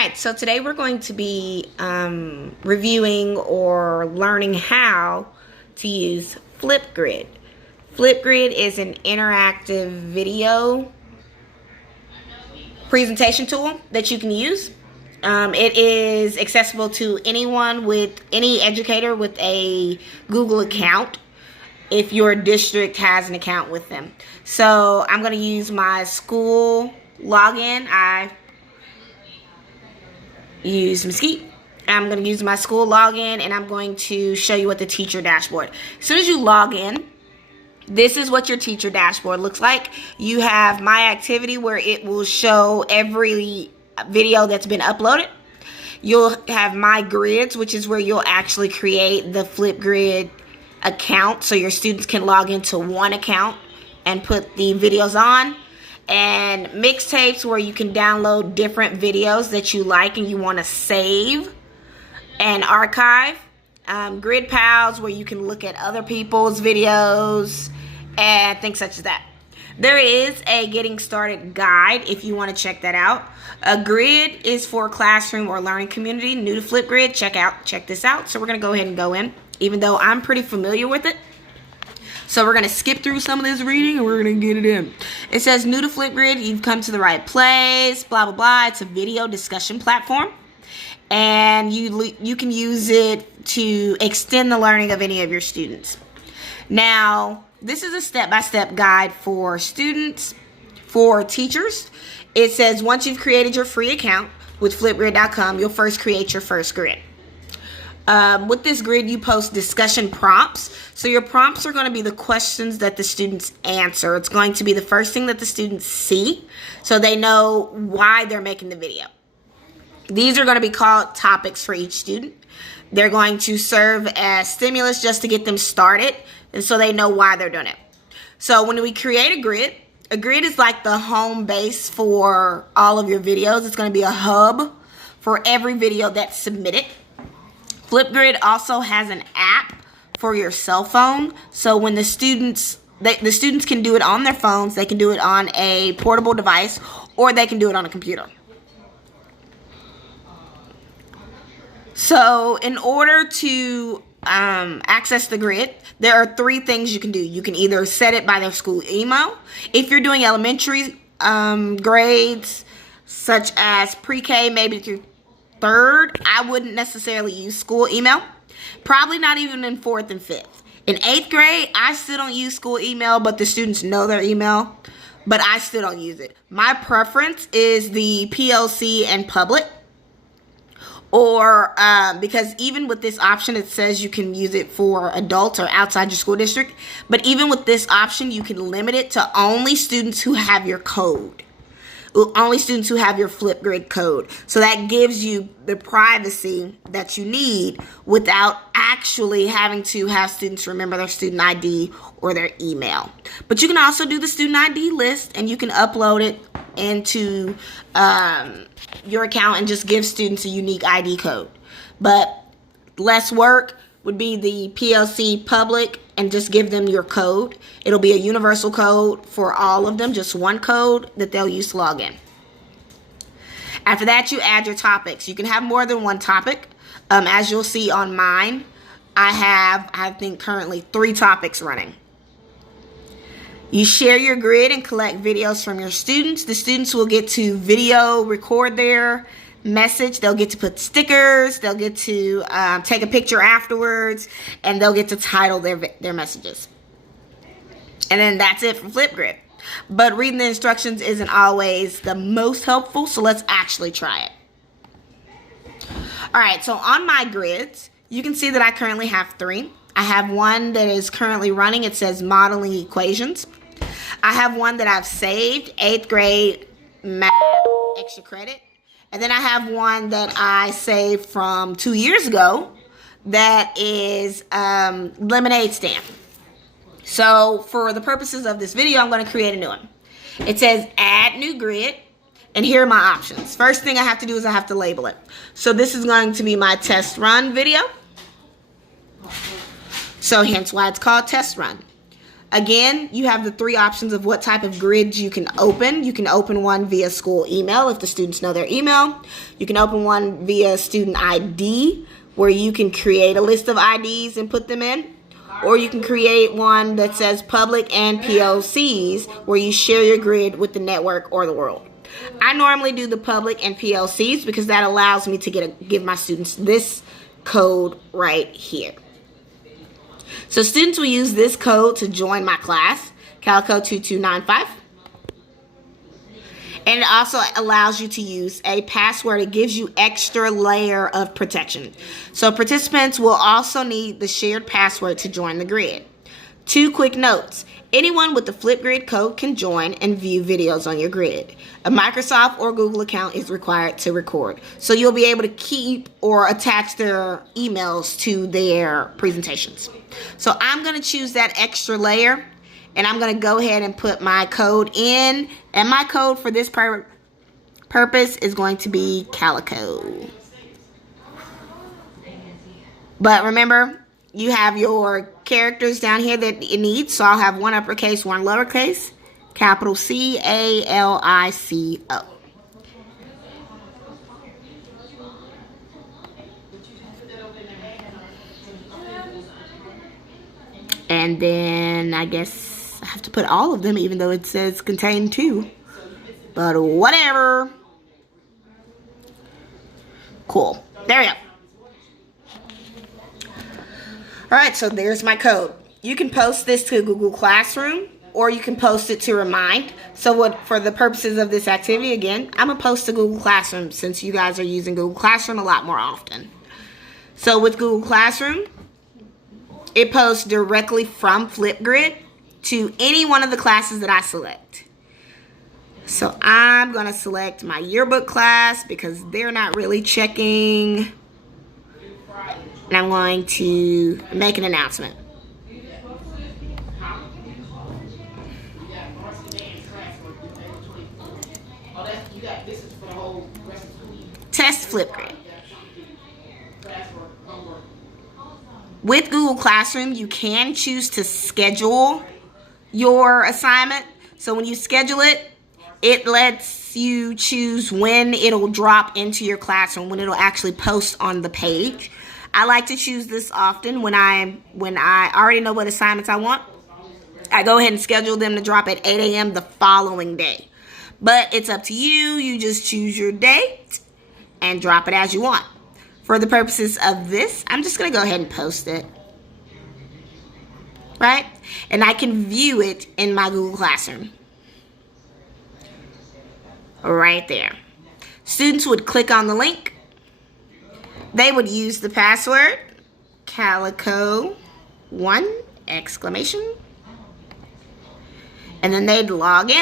right, so today we're going to be reviewing or learning how to use Flipgrid. Flipgrid is an interactive video presentation tool that you can use. It is accessible to anyone any educator with a Google account if your district has an account with them. So I'm going to use my school login. I use Mesquite. I'm going to use my school login, and I'm going to show you what the teacher dashboard. As soon as you log in, this is what your teacher dashboard looks like. You have My Activity, where it will show every video that's been uploaded. You'll have My Grids, which is where you'll actually create the Flipgrid account so your students can log into one account and put the videos on. And Mixtapes, where you can download different videos that you like and you want to save and archive. Grid Pals, where you can look at other people's videos and things such as that. There is a getting started guide if you want to check that out. A grid is for classroom or learning community. New to Flipgrid, check this out. So we're going to go ahead and go in, even though I'm pretty familiar with it. So we're going to skip through some of this reading and we're going to get it in. It says, new to Flipgrid, you've come to the right place, blah, blah, blah. It's a video discussion platform. And you can use it to extend the learning of any of your students. Now, this is a step-by-step guide for students, for teachers. It says, once you've created your free account with Flipgrid.com, you'll first create your first grid. With this grid, you post discussion prompts. So your prompts are going to be the questions that the students answer. It's going to be the first thing that the students see, so they know why they're making the video. These are going to be called topics for each student. They're going to serve as stimulus just to get them started, and so they know why they're doing it. So when we create a grid is like the home base for all of your videos. It's going to be a hub for every video that's submitted. Flipgrid also has an app for your cell phone. So when the students can do it on their phones, they can do it on a portable device, or they can do it on a computer. So in order to access the grid, there are three things you can do. You can either set it by their school email. If you're doing elementary grades, such as pre-K, maybe through third, I wouldn't necessarily use school email. Probably not even in fourth and fifth. In 8th grade, I still don't use school email, but the students know their email, but I still don't use it. My preference is the PLC and public, or because even with this option, it says you can use it for adults or outside your school district, but even with this option, you can limit it to only students who have your code. Only students who have your Flipgrid code. So that gives you the privacy that you need without actually having to have students remember their student ID or their email. But you can also do the student ID list, and you can upload it into your account and just give students a unique ID code. But less work would be the PLC public, and just give them your code. It'll be a universal code for all of them, just one code that they'll use to log in. After that, you add your topics. You can have more than one topic. As you'll see on mine, I think currently 3 topics running. You share your grid and collect videos from your students. The students will get to video record their message. They'll get to put stickers. They'll get to take a picture afterwards, and they'll get to title their messages. And then that's it for Flipgrid. But reading the instructions isn't always the most helpful, so let's actually try it. All right, so on my grids, you can see that I currently have 3. I have one that is currently running. It says modeling equations. I have one that I've saved, 8th grade math extra credit. And then I have one that I saved from 2 years ago that is lemonade stand. So for the purposes of this video, I'm going to create a new one. It says add new grid, and here are my options. First thing I have to do is I have to label it. So this is going to be my test run video. So hence why it's called test run. Again, you have the 3 options of what type of grids you can open. You can open one via school email if the students know their email. You can open one via student ID, where you can create a list of IDs and put them in. Or you can create one that says public and PLCs, where you share your grid with the network or the world. I normally do the public and PLCs because that allows me to give my students this code right here. So students will use this code to join my class, Calico 2295. And it also allows you to use a password. It gives you extra layer of protection. So participants will also need the shared password to join the grid. 2 quick notes. Anyone with the Flipgrid code can join and view videos on your grid. A Microsoft or Google account is required to record. So you'll be able to keep or attach their emails to their presentations. So I'm going to choose that extra layer, and I'm going to go ahead and put my code in. And my code for this purpose is going to be Calico. But remember, you have your characters down here that it needs. So I'll have one uppercase, one lowercase, capital CALICO. And then I guess I have to put all of them, even though it says contain 2. But whatever. Cool. There we go. Alright, so there's my code. You can post this to Google Classroom, or you can post it to Remind. So for the purposes of this activity, again, I'm going to post to Google Classroom since you guys are using Google Classroom a lot more often. So with Google Classroom, it posts directly from Flipgrid to any one of the classes that I select. So I'm going to select my yearbook class because they're not really checking. And I'm going to make an announcement. Test Flipgrid. With Google Classroom, you can choose to schedule your assignment. So when you schedule it, it lets you choose when it'll drop into your classroom, when it'll actually post on the page. I like to choose this often when I already know what assignments I want. I go ahead and schedule them to drop at 8 a.m. the following day. But it's up to you. You just choose your date and drop it as you want. For the purposes of this, I'm just going to go ahead and post it. Right? And I can view it in my Google Classroom. Right there. Students would click on the link. They would use the password Calico 1 exclamation. And then they'd log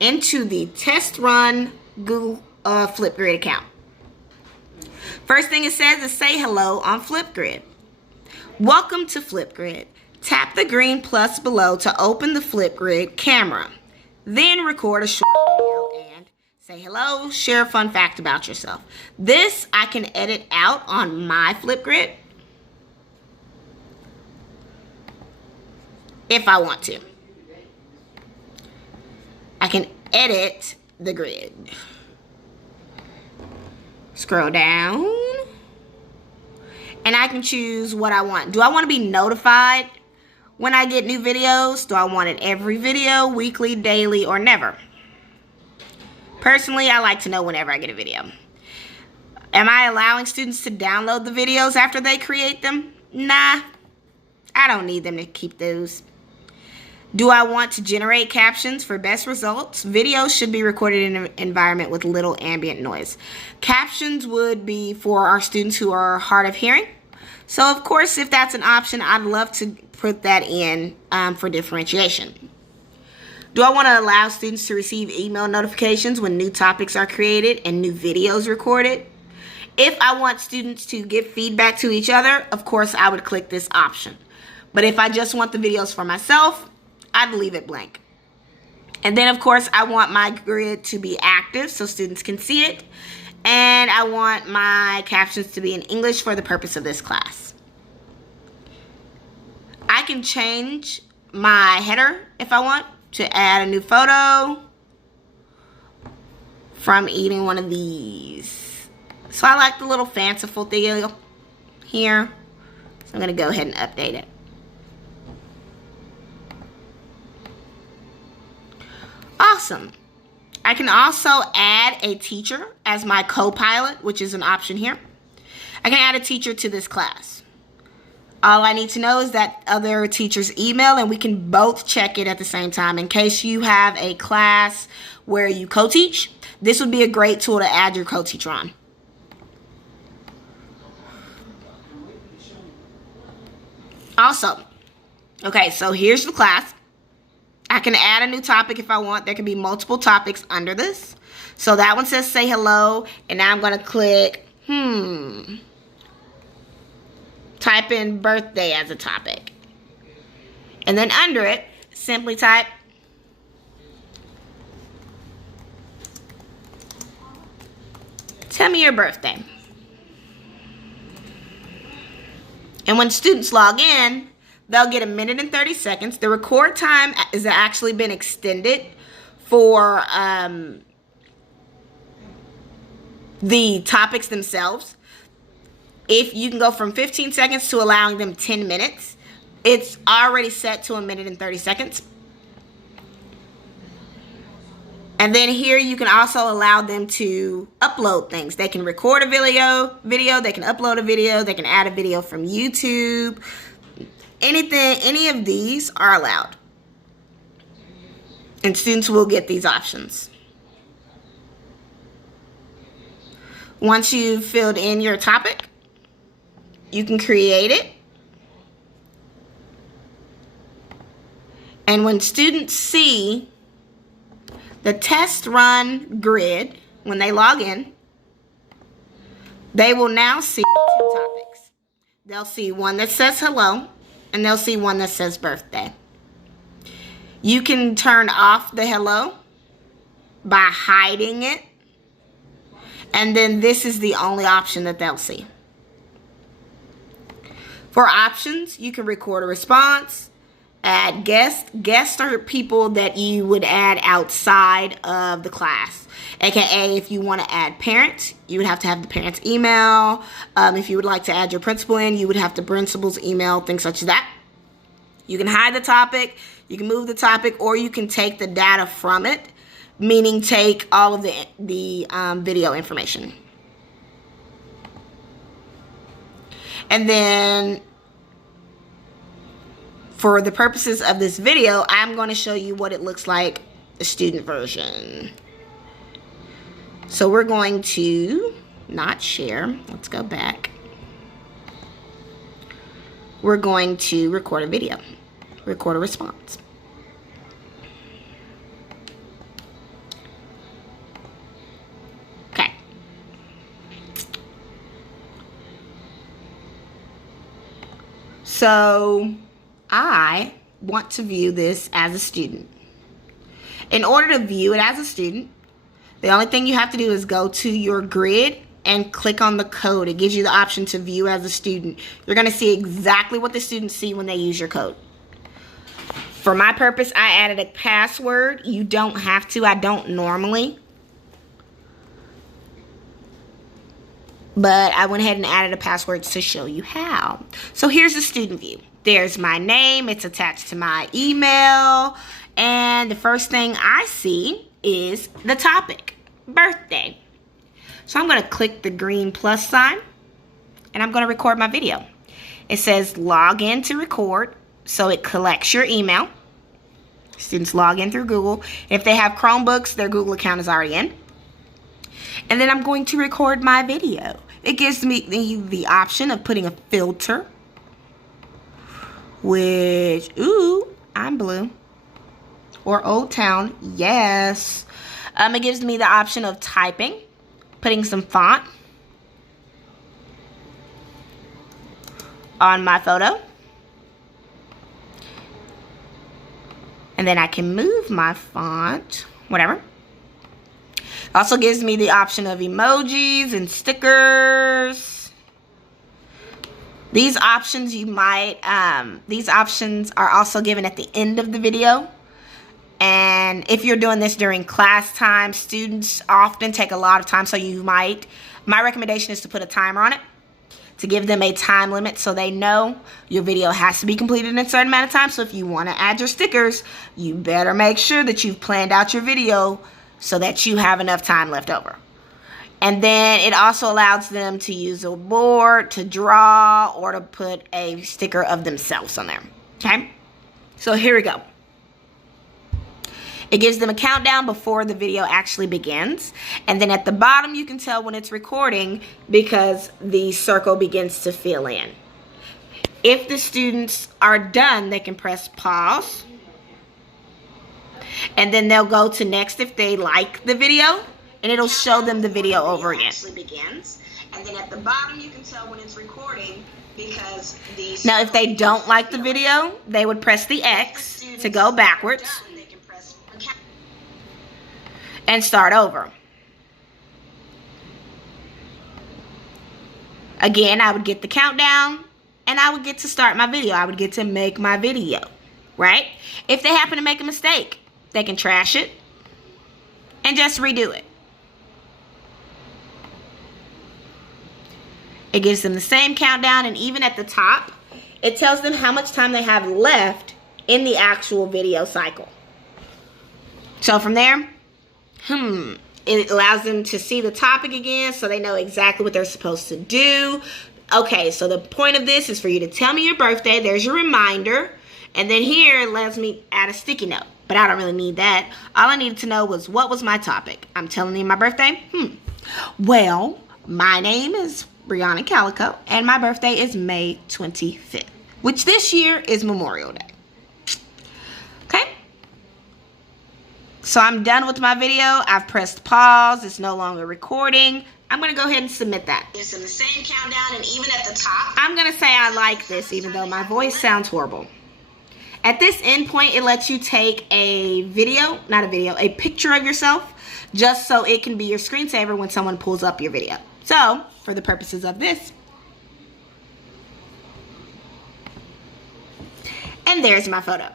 into the test run Google Flipgrid account. First thing it says is say hello on Flipgrid. Welcome to Flipgrid. Tap the green plus below to open the Flipgrid camera. Then record a short video and say hello, share a fun fact about yourself. This I can edit out on my Flipgrid if I want to. I can edit the grid. Scroll down. And I can choose what I want. Do I want to be notified when I get new videos? Do I want it every video, weekly, daily, or never? Personally, I like to know whenever I get a video. Am I allowing students to download the videos after they create them? Nah, I don't need them to keep those. Do I want to generate captions for best results? Videos should be recorded in an environment with little ambient noise. Captions would be for our students who are hard of hearing. So, of course, if that's an option, I'd love to put that in for differentiation. Do I want to allow students to receive email notifications when new topics are created and new videos recorded? If I want students to give feedback to each other, of course, I would click this option. But if I just want the videos for myself, I'd leave it blank. And then, of course, I want my grid to be active so students can see it. And I want my captions to be in English for the purpose of this class. I can change my header if I want to add a new photo from eating one of these. So I like the little fanciful thing here. So I'm going to go ahead and update it. Awesome. I can also add a teacher as my co-pilot, which is an option here. I can add a teacher to this class. All I need to know is that other teacher's email, and we can both check it at the same time. In case you have a class where you co-teach, this would be a great tool to add your co-teacher on. Also, okay, so here's the class. I can add a new topic if I want. There can be multiple topics under this. So that one says say hello, and now I'm going to click, type in birthday as a topic. And then under it, simply type tell me your birthday. And when students log in, they'll get 1 minute and 30 seconds. The record time has actually been extended for the topics themselves. If you can go from 15 seconds to allowing them 10 minutes, it's already set to 1 minute and 30 seconds. And then here you can also allow them to upload things. They can record a video, they can upload a video, they can add a video from YouTube. Anything, any of these are allowed. And students will get these options. Once you've filled in your topic, you can create it. And when students see the test run grid, when they log in, they will now see 2 topics. They'll see one that says hello, and they'll see one that says birthday. You can turn off the hello by hiding it. And then this is the only option that they'll see. For options, you can record a response, add guests. Guests are people that you would add outside of the class. AKA, if you want to add parents, you would have to have the parent's email. If you would like to add your principal in, you would have the principal's email, things such as that. You can hide the topic, you can move the topic, or you can take the data from it, meaning take all of the video information. And then for the purposes of this video, I'm going to show you what it looks like, the student version. So we're going to not share. Let's go back. We're going to record a video, record a response. Okay. So I want to view this as a student. In order to view it as a student, the only thing you have to do is go to your grid and click on the code. It gives you the option to view as a student. You're going to see exactly what the students see when they use your code. For my purpose, I added a password. You don't have to. I don't normally. But I went ahead and added a password to show you how. So here's the student view. There's my name. It's attached to my email. And the first thing I see is the topic, birthday. So I'm going to click the green plus sign, and I'm going to record my video. It says log in to record, so it collects your email. Students log in through Google. If they have Chromebooks, their Google account is already in. And then I'm going to record my video. It gives me the option of putting a filter, which, ooh, I'm blue. Or Old Town, yes. It gives me the option of typing, putting some font on my photo. And then I can move my font, whatever. It also gives me the option of emojis and stickers. These options these options are also given at the end of the video. And if you're doing this during class time, students often take a lot of time, so my recommendation is to put a timer on it to give them a time limit so they know your video has to be completed in a certain amount of time. So if you want to add your stickers, you better make sure that you've planned out your video so that you have enough time left over. And then it also allows them to use a board to draw or to put a sticker of themselves on there. Okay? So here we go. It gives them a countdown before the video actually begins. And then at the bottom, you can tell when it's recording because the circle begins to fill in. If the students are done, they can press pause. And then they'll go to next if they like the video. And it'll show them the video over again. And then at the bottom, you can tell when it's recording because now if they don't like the video, they would press the X to go backwards and start over. Again, I would get the countdown and I would get to start my video. I would get to make my video, right? If they happen to make a mistake, they can trash it and just redo it. It gives them the same countdown, and even at the top, it tells them how much time they have left in the actual video cycle. So from there, it allows them to see the topic again so they know exactly what they're supposed to do. Okay, so the point of this is for you to tell me your birthday. There's your reminder. And then here it lets me add a sticky note. But I don't really need that. All I needed to know was what was my topic. I'm telling you my birthday. Well, my name is Brianna Calico, and my birthday is May 25th, which this year is Memorial Day. Okay? So I'm done with my video. I've pressed pause. It's no longer recording. I'm going to go ahead and submit that. It's in the same countdown, and even at the top, I'm going to say I like this, even though my voice sounds horrible. At this end point, it lets you take a picture of yourself, just so it can be your screensaver when someone pulls up your video. So, for the purposes of this, and there's my photo.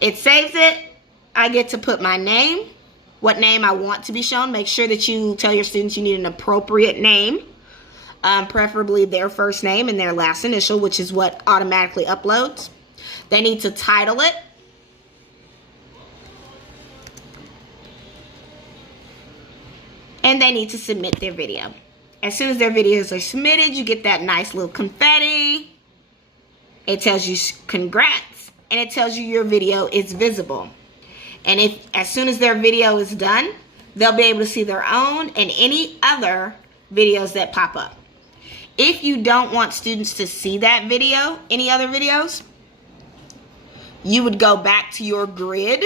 It saves it. I get to put my name, what name I want to be shown. Make sure that you tell your students you need an appropriate name, preferably their first name and their last initial, which is what automatically uploads. They need to title it. And they need to submit their video. As soon as their videos are submitted, you get that nice little confetti. It tells you congrats, and it tells you your video is visible. And as soon as their video is done, they'll be able to see their own and any other videos that pop up. If you don't want students to see that video, any other videos, you would go back to your grid.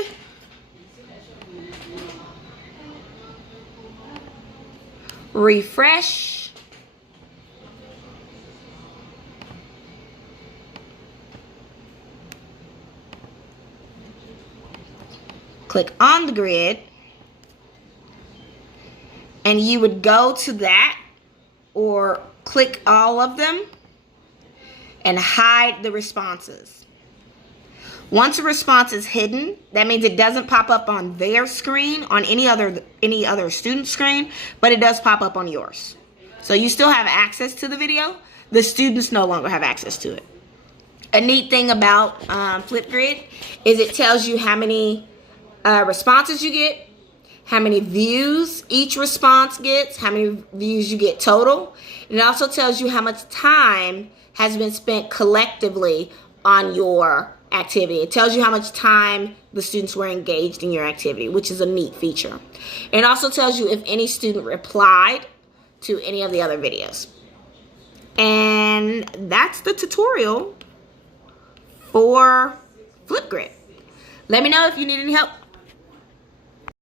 Refresh. Click on the grid. And you would go to that or click all of them and hide the responses. Once a response is hidden, that means it doesn't pop up on their screen, on any other student screen, but it does pop up on yours. So you still have access to the video. The students no longer have access to it. A neat thing about Flipgrid is it tells you how many responses you get, how many views each response gets, how many views you get total. And it also tells you how much time has been spent collectively on your activity. It tells you how much time the students were engaged in your activity, which is a neat feature. And it also tells you if any student replied to any of the other videos. And that's the tutorial for Flipgrid. Let me know if you need any help.